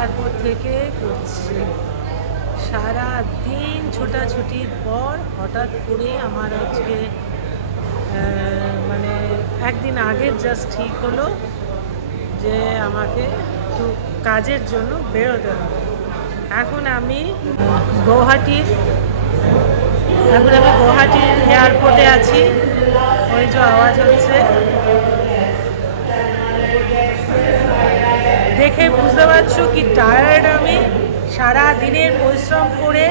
Airport থেকে করছি। সারা দিন ছোটাছুটির পর হঠাৎ করে আমার আজকে মানে একদিন আগে জাস্ট ঠিক হলো যে আমাকে একটু কাজের জন্য বেরোতে হবে। এখন আমি গুয়াহাটির এয়ারপোর্টে আছি। ওই যে আওয়াজ হচ্ছে, দেখে বুঝতে পারছো কি টায়ার্ড আমি। সারা দিনের পরিশ্রম করে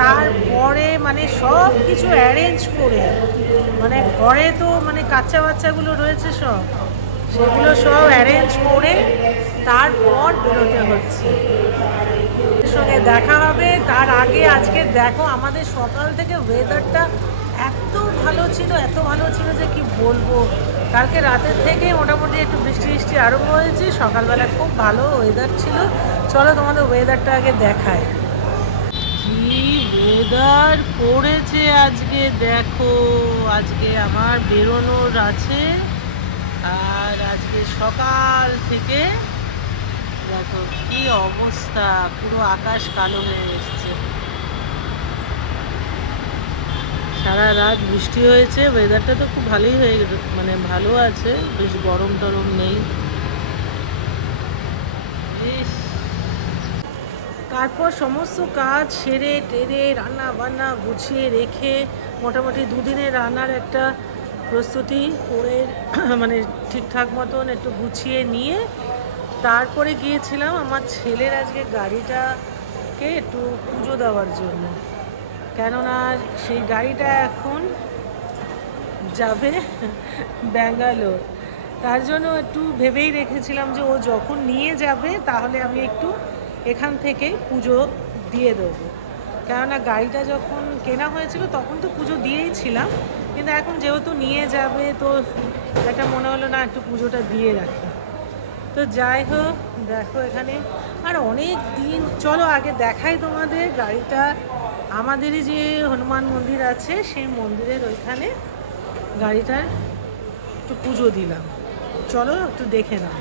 তারপরে মানে সব কিছু অ্যারেঞ্জ করে, মানে ঘরে তো মানে বাচ্চাগুলো রয়েছে, সেগুলো সব অ্যারেঞ্জ করে তারপর বেরোতে হচ্ছে। সঙ্গে দেখা হবে তার আগে আজকে দেখো আমাদের সকাল থেকে ওয়েদারটা এত ভালো ছিল যে কি বলবো। কালকে রাতের থেকে মোটামুটি একটু বৃষ্টি আরম্ভ হয়েছে, সকালবেলা খুব ভালো ওয়েদার ছিল। চলো তোমাদের ওয়েদারটা আগে দেখায়। কি ওয়েদার পড়েছে আজকে, দেখো আজকে আমার বেরোনোর আছে, আর আজকে সকাল থেকে দেখো কি অবস্থা, পুরো আকাশ কালো হয়ে এসছে। সারা রাত বৃষ্টি হয়েছে, ওয়েদারটা তো খুব ভালোই হয়ে গেছে, মানে ভালো আছে, বেশ গরম টরম নেই। তারপর সমস্ত কাজ সেরে টেরে রান্না বান্না গুছিয়ে রেখে মোটামুটি দুদিনের রান্নার একটা প্রস্তুতি করে মানে ঠিকঠাক মতন একটু গুছিয়ে নিয়ে তারপরে গিয়েছিলাম আমার ছেলের আজকে গাড়িটাকে একটু পুজো দেওয়ার জন্য। কেননা সেই গাড়িটা এখন যাবে ব্যাঙ্গালোর, তার জন্য একটু ভেবেই রেখেছিলাম যে ও যখন নিয়ে যাবে তাহলে আমি একটু এখান থেকে পুজো দিয়ে দেবো। কেননা গাড়িটা যখন কেনা হয়েছিল তখন তো পুজো দিয়েই ছিলাম, কিন্তু এখন যেহেতু নিয়ে যাবে তো একটা মনে হলো না একটু পুজোটা দিয়ে রাখি। তো যাই হোক, দেখো এখানে আর অনেক দিন, চলো আগে দেখাই তোমাদের গাড়িটা। আমাদেরই যে হনুমান মন্দির আছে সেই মন্দিরের ওইখানে গাড়িটার একটু পুজো দিলাম, চলো একটু দেখে নাও।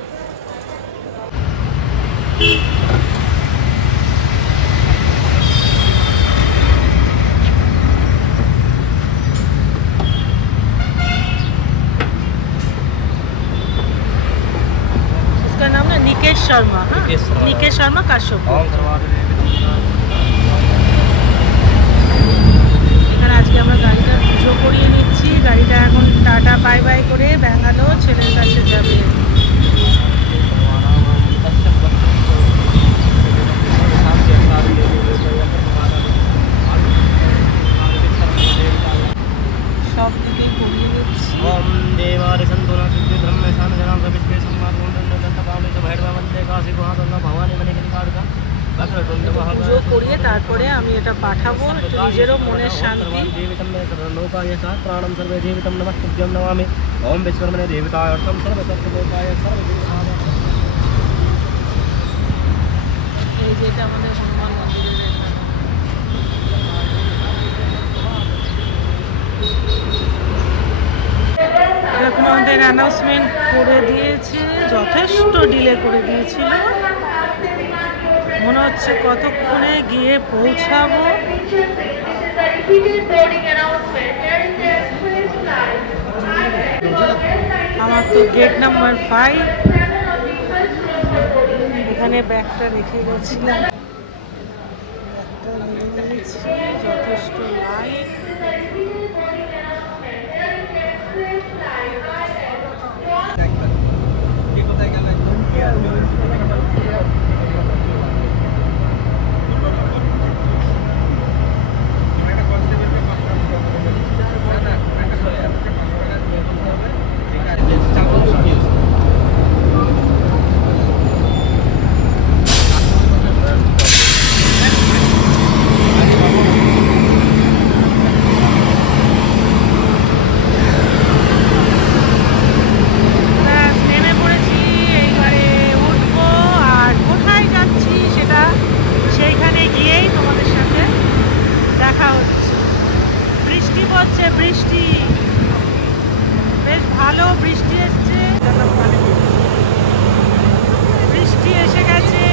उसका नाम है निकेश शर्मा। हाँ, निकेश शर्मा काश्यप। এখানে আজকে আমরা গাড়িটা পুজো করিয়ে নিচ্ছি। গাড়িটা এখন টাটা বাই বাই করে ব্যাঙ্গালোর ছেলের কাছে যাবে। সব দিকে করিয়ে নিচ্ছি। ওম দেবারে সন্তনা কৃত্য ব্রহ্মে শান জনাম বিষ্ণু সম্মান মন্ডল দন্ত পাবলে তো ভৈরবা বন্দে কাশী মহাদন্না ভবানী মণিকৃত কারকা পুজো করিয়ে তারপরে আমি এটা পাঠাবো, নিজেরও মনের শান্তি। প্রাণম সর্বে জীবিতম নমস্তুভ্যং নমামি ওম বিশ্বকর্মণে দেবতায় অর্থম সর্বতত্ত্বলোকায় সর্বদেবতায়। এই যেটা আমাদের হনুমান মন্দিরের এখন আমাদের অ্যানাউন্সমেন্ট করে দিয়েছে, যথেষ্ট ডিলে করে দিয়েছিল। মনে হচ্ছে কতক্ষণে গিয়ে পৌঁছাবো। আমার তো গেট নাম্বার 5, এখানে ব্যাগটা রেখে গেছিলাম, ব্যাগটা নিয়ে নিয়েছি। যথেষ্ট লাইন। বৃষ্টি বেশ ভালো, বৃষ্টি এসছে, বৃষ্টি এসে গেছে।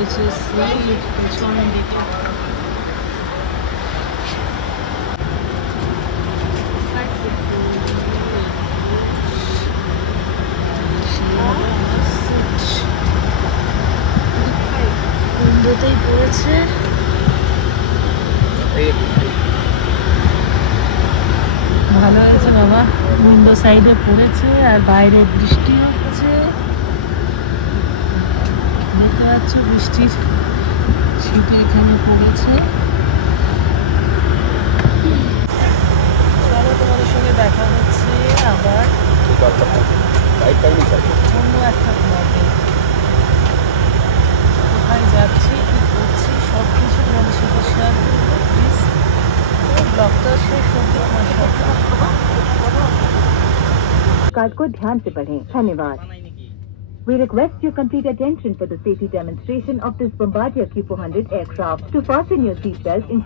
পড়েছে সিট পেছনের দিকে। উইন্ডোতেই পড়েছে। ভালো হয়েছে বাবা, উইন্ডো সাইডে পড়েছে আর বাইরে বৃষ্টি হচ্ছে, দেখতে পাচ্ছ বৃষ্টির ছিটে এখানে পড়েছে। চলো তোমাদের সঙ্গে দেখা হচ্ছে আবার অন্য একটা ব্লগে। কোথায় যাচ্ছি, কী করছি, সব কিছু তোমাদের সাথে শেয়ার করবো। প্লিজ ব্লগটা শেষ অবধি আমার সাথে। कार्ड को ध्यान से पढ़ें। धन्यवाद। We request your complete attention for the safety demonstration of this Bombardier Q400 aircraft. To fasten your seatbelt in